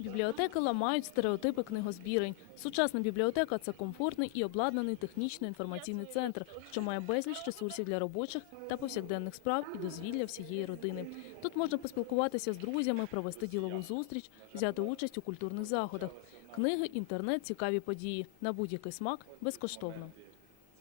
Бібліотеки ламають стереотипи книгозбірень. Сучасна бібліотека це комфортний і обладнаний технічно-інформаційний центр, що має безліч ресурсів для робочих та повсякденних справ і дозвілля всієї родини. Тут можна поспілкуватися з друзями, провести ділову зустріч, взяти участь у культурних заходах. Книги, інтернет, цікаві події на будь-який смак безкоштовно.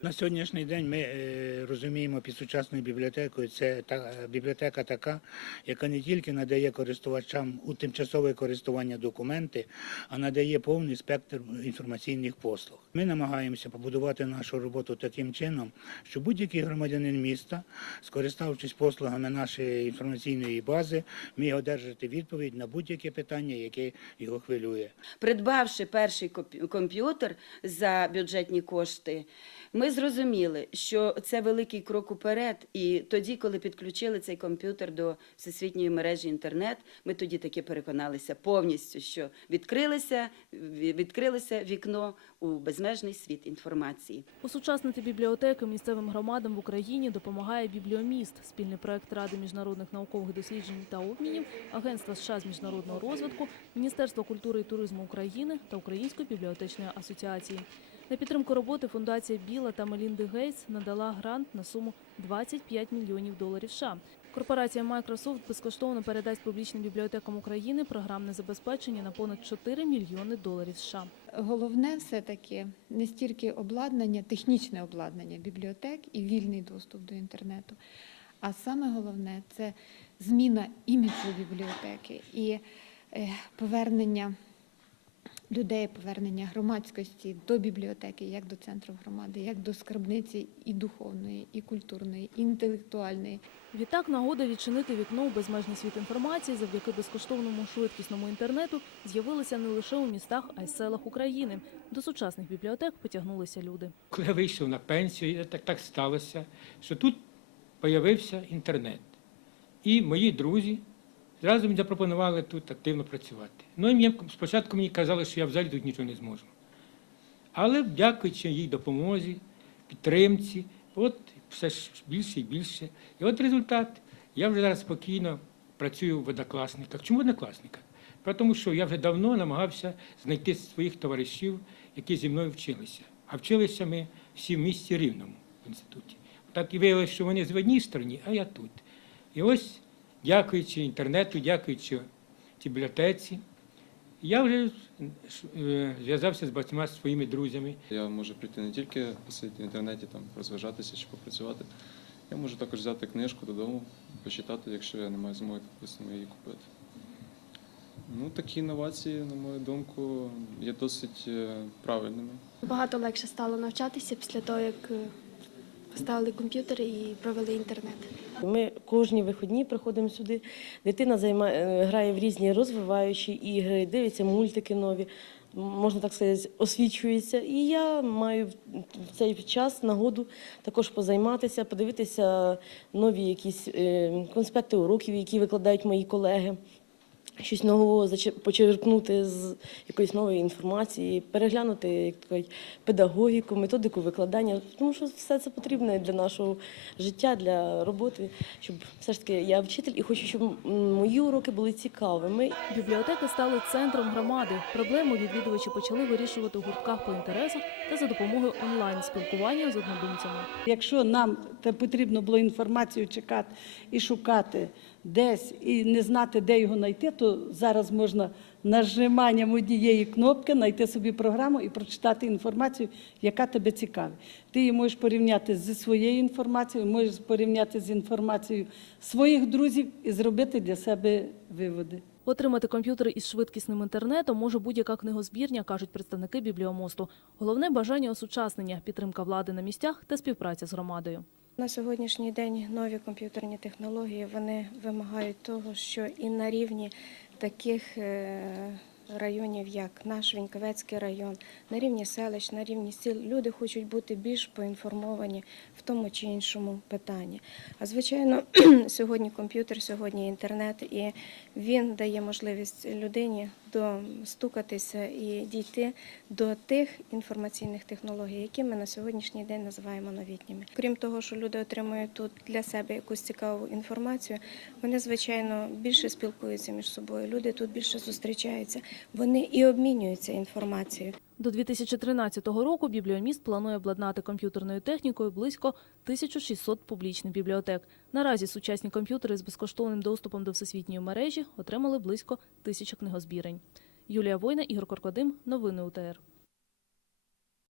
На сьогоднішній день ми е, розуміємо під сучасною бібліотекою, це та е, бібліотека така, яка не тільки надає користувачам у тимчасове користування документи, а надає повний спектр інформаційних послуг. Ми намагаємося побудувати нашу роботу таким чином, що будь-який громадянин міста, скориставшись послугами нашої інформаційної бази, міг одержати відповідь на будь-яке питання, яке його хвилює. Придбавши перший комп'ютер за бюджетні кошти, ми зрозуміли, що це великий крок уперед. І тоді, коли підключили цей комп'ютер до всесвітньої мережі інтернет, ми тоді таки переконалися повністю, що відкрилося, відкрилося вікно у безмежний світ інформації. Усучаснити бібліотеки місцевим громадам в Україні допомагає Бібліоміст, спільний проект Ради міжнародних наукових досліджень та обмінів, Агентства США з міжнародного розвитку, Міністерства культури і туризму України та Української бібліотечної асоціації. На підтримку роботи фундація Біла та Мелінди Гейтс надала грант на суму 25 мільйонів доларів США. Корпорація Microsoft безкоштовно передасть публічним бібліотекам України програмне забезпечення на понад 4 мільйони доларів США. Головне все-таки не стільки обладнання, технічне обладнання бібліотек і вільний доступ до інтернету. А саме головне це зміна іміджу бібліотеки і е, повернення людей, повернення громадськості до бібліотеки, як до центру громади, як до скарбниці і духовної, і культурної, і інтелектуальної. Відтак, нагода відчинити вікно у безмежний світ інформації завдяки безкоштовному швидкісному інтернету з'явилася не лише у містах, а й селах України. До сучасних бібліотек потягнулися люди. Коли я вийшов на пенсію, так, так сталося, що тут з'явився інтернет. І мої друзі зразу мені запропонували тут активно працювати. Ну і спочатку мені казали, що я взагалі тут нічого не зможу. Але дякуючи їй допомозі, підтримці, от все ж більше і більше. І от результат. Я вже зараз спокійно працюю в однокласниках. Чому в однокласниках? Тому що я вже давно намагався знайти своїх товаришів, які зі мною вчилися. А вчилися ми всі в місті Рівному в інституті. Так і виявилося, що вони з одній стороні, а я тут. І ось, дякуючи інтернету, дякуючи цій бібліотеці, я вже е, зв'язався з багатьма своїми друзями. Я можу прийти не тільки посидіти в інтернеті, там розважатися чи попрацювати. Я можу також взяти книжку додому, почитати, якщо я не маю змоги допустимо, її купити. Ну, такі інновації, на мою думку, є досить е, правильними. Багато легше стало навчатися після того, як е, поставили комп'ютер і провели інтернет. Ми кожні вихідні приходимо сюди. Дитина займає, грає в різні розвиваючі ігри, дивиться мультики нові, можна так сказати, освічується. І я маю в цей час нагоду також позайматися, подивитися нові якісь е, конспекти уроків, які викладають мої колеги. Щось нового почерпнути з якоїсь нової інформації, переглянути як то кажуть, педагогіку, методику викладання, тому що все це потрібне для нашого життя, для роботи. Щоб все ж таки я вчитель і хочу, щоб мої уроки були цікавими. Бібліотеки стали центром громади. Проблему відвідувачі почали вирішувати у гуртках по інтересах та за допомогою онлайн спілкування з однодумцями. Якщо нам потрібно було інформацію чекати і шукати десь, і не знати, де його знайти, то зараз можна нажиманням однієї кнопки знайти собі програму і прочитати інформацію, яка тебе цікавить. Ти її можеш порівняти зі своєю інформацією, можеш порівняти з інформацією своїх друзів і зробити для себе виводи. Отримати комп'ютери із швидкісним інтернетом може будь-яка книгозбірня, кажуть представники бібліомосту. Головне бажання осучаснення, підтримка влади на місцях та співпраця з громадою. На сьогоднішній день нові комп'ютерні технології вони вимагають того, що і на рівні таких е, районів, як наш Віньковецький район, на рівні селищ, на рівні сіл, люди хочуть бути більш поінформовані в тому чи іншому питанні. А звичайно, сьогодні комп'ютер, сьогодні інтернет, і Він дає можливість людині достукатися і дійти до тих інформаційних технологій, які ми на сьогоднішній день називаємо новітніми. Крім того, що люди отримують тут для себе якусь цікаву інформацію, вони звичайно більше спілкуються між собою. Люди тут більше зустрічаються, вони і обмінюються інформацією. До 2013 року бібліоміст планує обладнати комп'ютерною технікою близько 1600 публічних бібліотек. Наразі сучасні комп'ютери з безкоштовним доступом до всесвітньої мережі отримали близько тисячі книгозбірень. Юлія Война, Ігор Коркодим. Новини УТР.